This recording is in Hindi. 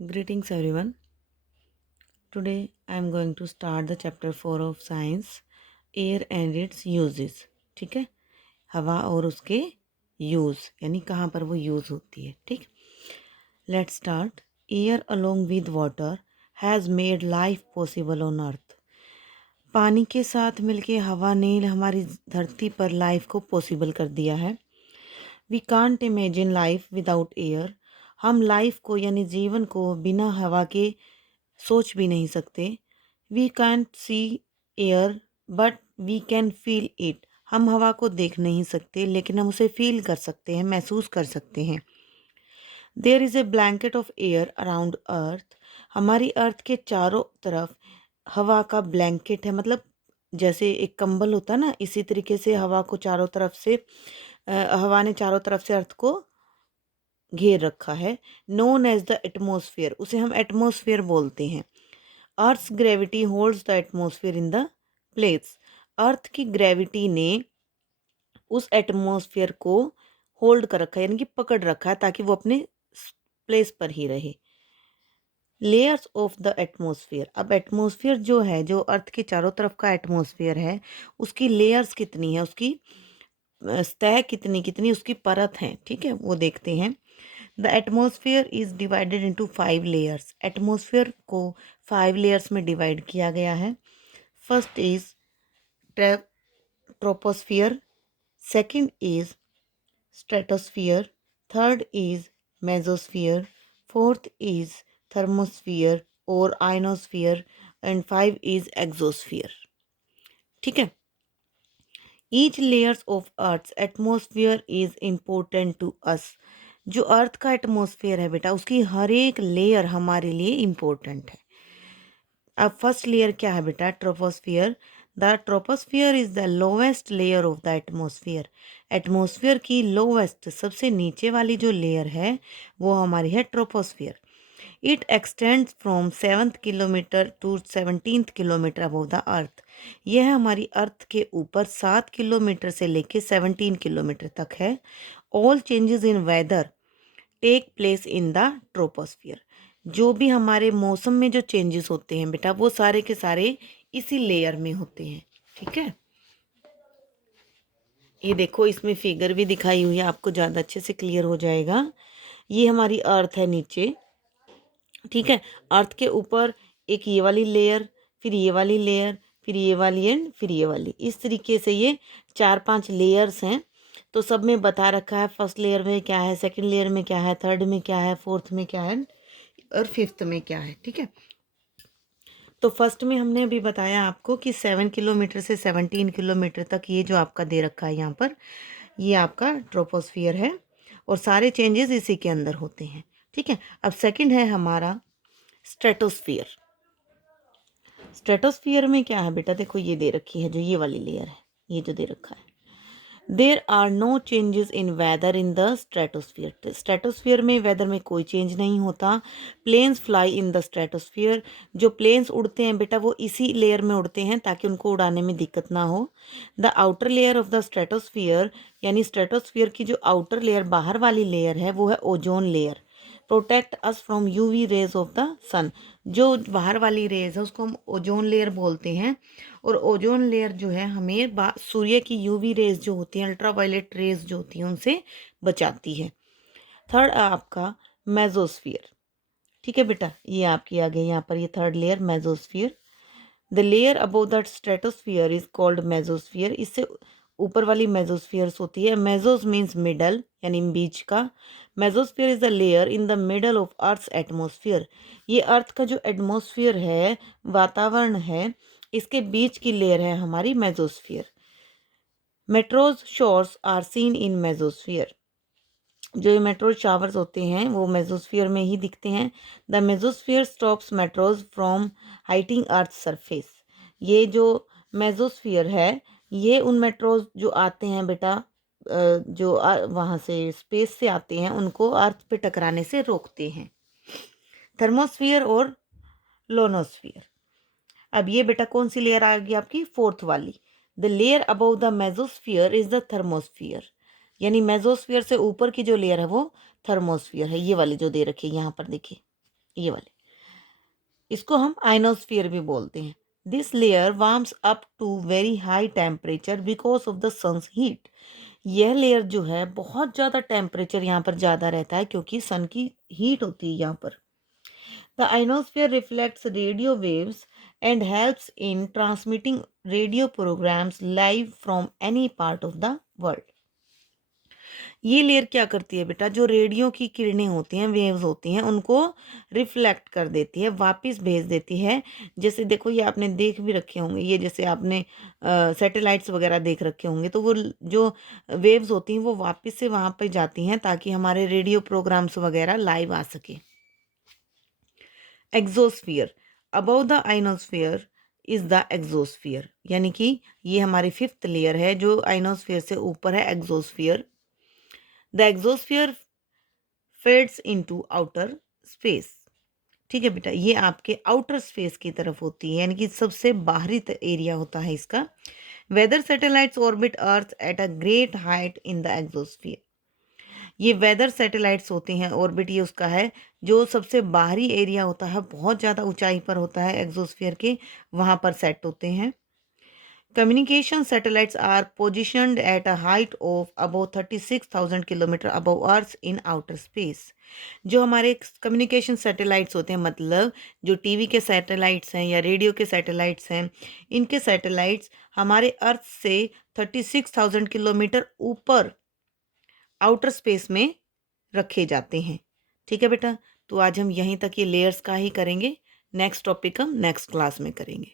Greetings everyone. Today I am going to start the chapter 4 of science, air and its uses. ठीक है, हवा और उसके यूज़ यानी कहाँ पर वो यूज़ होती है. ठीक, let's start. Air along with water has made life possible on earth. पानी के साथ मिलके हवा ने हमारी धरती पर लाइफ को पॉसिबल कर दिया है. We can't imagine life without air. हम लाइफ को यानी जीवन को बिना हवा के सोच भी नहीं सकते. We can't see air but we can feel it. हम हवा को देख नहीं सकते लेकिन हम उसे फील कर सकते हैं, महसूस कर सकते हैं. There is a blanket of air around earth. हमारी अर्थ के चारों तरफ हवा का ब्लैंकेट है, मतलब जैसे एक कंबल होता है ना, इसी तरीके से हवा को चारों तरफ से हवा ने चारों तरफ से अर्थ को घेर रखा है. नोन एज द एटमोसफियर, उसे हम एटमोसफियर बोलते हैं. Earth's gravity holds the atmosphere in the place. Earth की ग्रेविटी ने उस एटमोसफियर को होल्ड कर रखा है यानी कि पकड़ रखा है ताकि वो अपने प्लेस पर ही रहे. Layers of the atmosphere. अब एटमोसफियर जो है, जो अर्थ के चारों तरफ का एटमोसफियर है, उसकी लेयर्स कितनी है, उसकी सतह कितनी कितनी उसकी परत है. ठीक है, वो देखते हैं. The atmosphere is divided into 5 layers. Atmosphere को 5 लेयर्स में डिवाइड किया गया है. First is troposphere, second is stratosphere, third is mesosphere, fourth is thermosphere और आयनोस्फियर एंड 5 इज एक्सोस्फियर. ठीक है. Each layers of earth atmosphere is important to us. जो अर्थ का एटमोसफियर है बेटा, उसकी हर एक लेयर हमारे लिए इम्पोर्टेंट है. अब फर्स्ट लेयर क्या है बेटा? Troposphere. The troposphere is the lowest layer of the atmosphere. Atmosphere की लोवेस्ट, सबसे नीचे वाली जो लेयर है वो हमारी है troposphere. It extends from 7th kilometre to 17th kilometre above the earth. यह हमारी अर्थ के ऊपर 7 किलोमीटर से लेके 17 किलोमीटर तक है. All changes in weather take place in the troposphere. जो भी हमारे मौसम में जो चेंजेस होते हैं बेटा, वो सारे के सारे इसी लेयर में होते हैं. ठीक है, ये देखो इसमें फिगर भी दिखाई हुई है, आपको ज़्यादा अच्छे से क्लियर हो जाएगा. ये हमारी अर्थ है नीचे. ठीक है, अर्थ के ऊपर एक ये वाली लेयर, फिर ये वाली लेयर, फिर ये वाली एंड फिर ये वाली, इस तरीके से ये 4-5 लेयर्स हैं. तो सब में बता रखा है फर्स्ट लेयर में क्या है, सेकंड लेयर में क्या है, थर्ड में क्या है, फोर्थ में क्या है और फिफ्थ में क्या है. ठीक है, तो फर्स्ट में हमने अभी बताया आपको कि 7 किलोमीटर से 17 किलोमीटर तक ये जो आपका दे रखा है यहाँ पर, ये आपका ट्रोपोस्फियर है और सारे चेंजेस इसी के अंदर होते हैं. ठीक है, अब सेकंड है हमारा स्ट्रेटोस्फियर. स्ट्रेटोस्फियर में क्या है बेटा? देखो ये दे रखी है जो ये वाली लेयर है, ये जो दे रखा है. There are no changes in weather in the stratosphere. Stratosphere में वेदर में कोई चेंज नहीं होता. Planes fly in the stratosphere. जो प्लेन्स उड़ते हैं बेटा वो इसी लेयर में उड़ते हैं ताकि उनको उड़ाने में दिक्कत ना हो. The outer layer of the stratosphere, यानी स्ट्रेटोस्फियर की जो आउटर लेयर, बाहर वाली लेयर है, वो है ozone layer. Protect us from UV rays of the sun. जो बाहर वाली रेज है उसको हम ओजोन लेयर बोलते हैं. और ओजोन लेयर जो है हमें सूर्य की यूवी रेज जो होती हैं, अल्ट्रावायलेट रेज जो होती हैं, उनसे बचाती है. थर्ड आपका मेसोस्फियर. ठीक है बेटा, ये आपकी आ गई यहाँ पर, ये third layer mesosphere. The layer above the stratosphere is called mesosphere. इससे ऊपर वाली मेसोस्फियर्स होती है. मेसोस मीन्स मिडल, यानी बीच का. Mesosphere is the layer in the middle of earth atmosphere. ये अर्थ का जो एटमोसफियर है, वातावरण है, इसके बीच की लेयर है हमारी mesosphere. Meteors showers are seen in mesosphere. जो ये मेट्रो शावर्स होते हैं वो मेसोस्फियर में ही दिखते हैं. The mesosphere stops meteors from hitting earth surface. ये जो मेसोस्फियर है, ये उन मेट्रोज जो आते हैं बेटा, जो वहाँ से स्पेस से आते हैं, उनको अर्थ पे टकराने से रोकते हैं. थर्मोस्फियर और लोनोस्फियर. अब ये बेटा कौन सी लेयर आ गई आपकी? फोर्थ वाली. The layer above the mesosphere is the thermosphere. यानी मेसोस्फियर से ऊपर की जो लेयर है वो थर्मोस्फियर है. ये वाली जो दे रखी है यहाँ पर देखिए, ये वाले, इसको हम आइनोस्फीयर भी बोलते हैं। This layer warms up to very high temperature because of the sun's heat. यह लेयर जो है बहुत ज़्यादा टेम्परेचर यहाँ पर ज़्यादा रहता है क्योंकि सन की हीट होती है यहाँ पर। The ionosphere reflects radio waves and helps in transmitting radio programs live from any part of the world. ये लेयर क्या करती है बेटा, जो रेडियो की किरणें होती हैं, वेव्स होती हैं, उनको रिफ्लेक्ट कर देती है, वापस भेज देती है। जैसे देखो ये आपने देख भी रखे होंगे, ये जैसे आपने सैटेलाइट्स वगैरह देख रखे होंगे, तो वो जो वेव्स होती हैं वो वापस से वहाँ पे जाती हैं ताकि हमारे रेडियो प्रोग्राम्स वगैरह लाइव आ सके। Exosphere, above the ionosphere is the exosphere, यानी कि ये हमारी फिफ्थ लेयर है जो आइनोस्फियर से ऊपर है, exosphere. The exosphere fades into outer space. ठीक है बेटा, ये आपके आउटर स्पेस की तरफ होती है, यानी कि सबसे बाहरी एरिया होता है इसका। Weather satellites orbit earth at a great height in the exosphere. ये वेदर सैटेलाइट्स होते हैं, ऑर्बिट ये उसका है जो सबसे बाहरी एरिया होता है, बहुत ज़्यादा ऊंचाई पर होता है एग्जोस्फीयर के, वहाँ पर सेट होते हैं। Communication satellites are positioned at a height of above 36,000 kilometre above earth in outer space. जो हमारे कम्युनिकेशन सैटेलाइट्स होते हैं, मतलब जो टीवी के सैटेलाइट्स हैं या रेडियो के सैटेलाइट्स हैं, इनके सैटेलाइट्स हमारे अर्थ से 36,000 किलोमीटर ऊपर आउटर स्पेस में रखे जाते हैं। ठीक है बेटा, तो आज हम यहीं तक ये लेयर्स का ही करेंगे। नेक्स्ट टॉपिक हम नेक्स्ट क्लास में करेंगे।